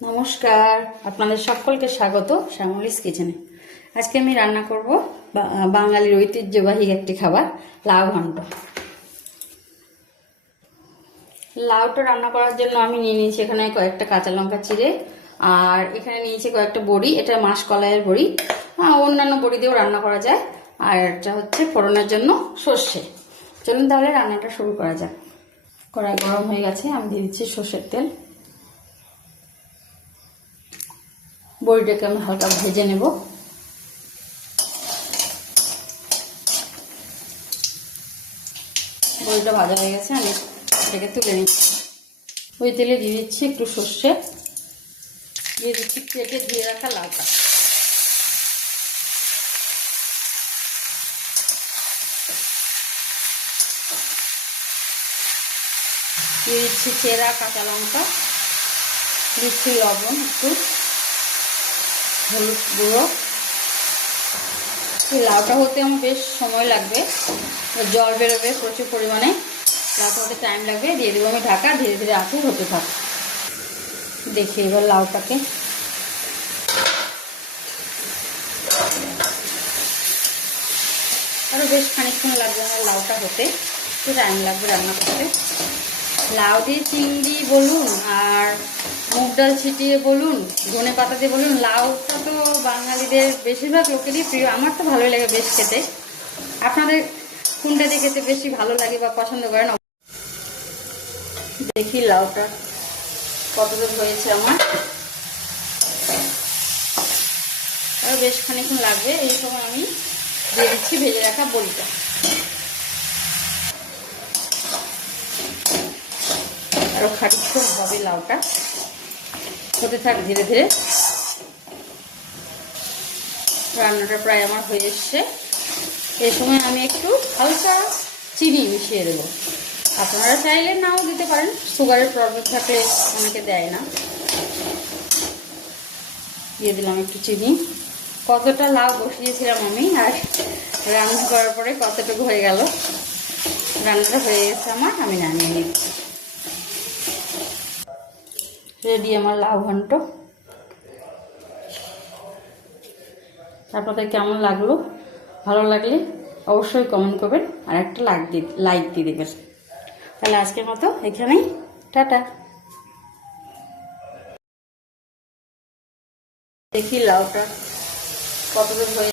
নমস্কার, আপনাদের সকলকে স্বাগত শ্যামলিস কিচেনে। আজকে আমি রান্না করব বাঙালির ঐতিহ্যবাহী একটি খাবার, লাউ ঘন্ট। লাউটা রান্না করার জন্য আমি নিয়ে নিয়েছি এখানে কয়েকটা কাঁচা লঙ্কা চিড়ে, আর এখানে নিয়েছি কয়েকটা বড়ি। এটা মাসকলাইয়ের বড়ি, অন্যান্য বড়ি দিয়েও রান্না করা যায়। আর এটা হচ্ছে ফোড়নের জন্য সর্ষে। চলুন তাহলে রান্নাটা শুরু করা যাক। কড়াই গরম হয়ে গেছে, আমি দিয়ে দিচ্ছি সর্ষের তেল। বড়িটাকে আমি হালকা ভেজে নেব। বড়িটা ভাজা হয়ে গেছে, আমি এটাকে তুলে নিচ্ছি। ওই তেলে দিয়ে দিচ্ছি একটু সর্ষে, দিয়ে দিচ্ছি কেটে ধুয়ে রাখা লাউটা, দিয়ে দিচ্ছি চেরা কাঁচা লঙ্কা, দিচ্ছি লবণ, একটু হলুদ গুঁড়ো। এই লাউটা হতে আমার বেশ সময় লাগবে, জল বেরোবে প্রচুর পরিমাণে, লাউটা হতে টাইম লাগবে। দিয়ে দেবো আমি ঢাকা, ধীরে ধীরে আঁচে হতে থাকে। দেখি এবার লাউটাকে আরও বেশ খানিকক্ষণ লাগবে আমার লাউটা হতে, একটু টাইম লাগবে রান্না করতে। লাউ দিয়ে চিংড়ি বলুন আর মুগ ডাল ছিটিয়ে বলুন, ধনে পাতা দিয়ে বলুন, লাউটা তো বাঙালিদের বেশিরভাগ লোকেরই প্রিয়। আমার তো ভালোই লাগে বেশ খেতে। আপনাদের কোনটা দিয়ে খেতে বেশি ভালো লাগে বা পছন্দ করেন? দেখি লাউটা কতদূর হয়েছে আমার, আরও বেশ খানিকক্ষণ লাগবে। এই সময় আমি দিয়ে দিচ্ছি ভেজে রাখা বড়িটা। আরও খানিকক্ষণ হবে, লাউটা হতে থাক ধীরে ধীরে। রান্নাটা প্রায় আমার হয়ে এসছে। এই সময় আমি একটু হালকা চিনি মিশিয়ে দেবো। আপনারা চাইলে নাও দিতে পারেন, সুগারের প্রবলেম থাকলে অনেকে দেয় না। দিয়ে দিলাম একটু চিনি। কতটা লাউ বসিয়েছিলাম আমি, আর রান্না করার পরে কতটুকু হয়ে গেল। রান্নাটা হয়ে গেছে আমার, আমি নামিয়ে নিচ্ছি। রেডি আমার লাউ ঘন্ট। আপনাদের কেমন লাগলো? ভালো লাগলে অবশ্যই কমেন্ট করবেন, আর একটা লাইক দিয়ে দেবেন। তাহলে আজকের মতো এখানেই, টাটা। দেখি লাউটা কতদূর হয়ে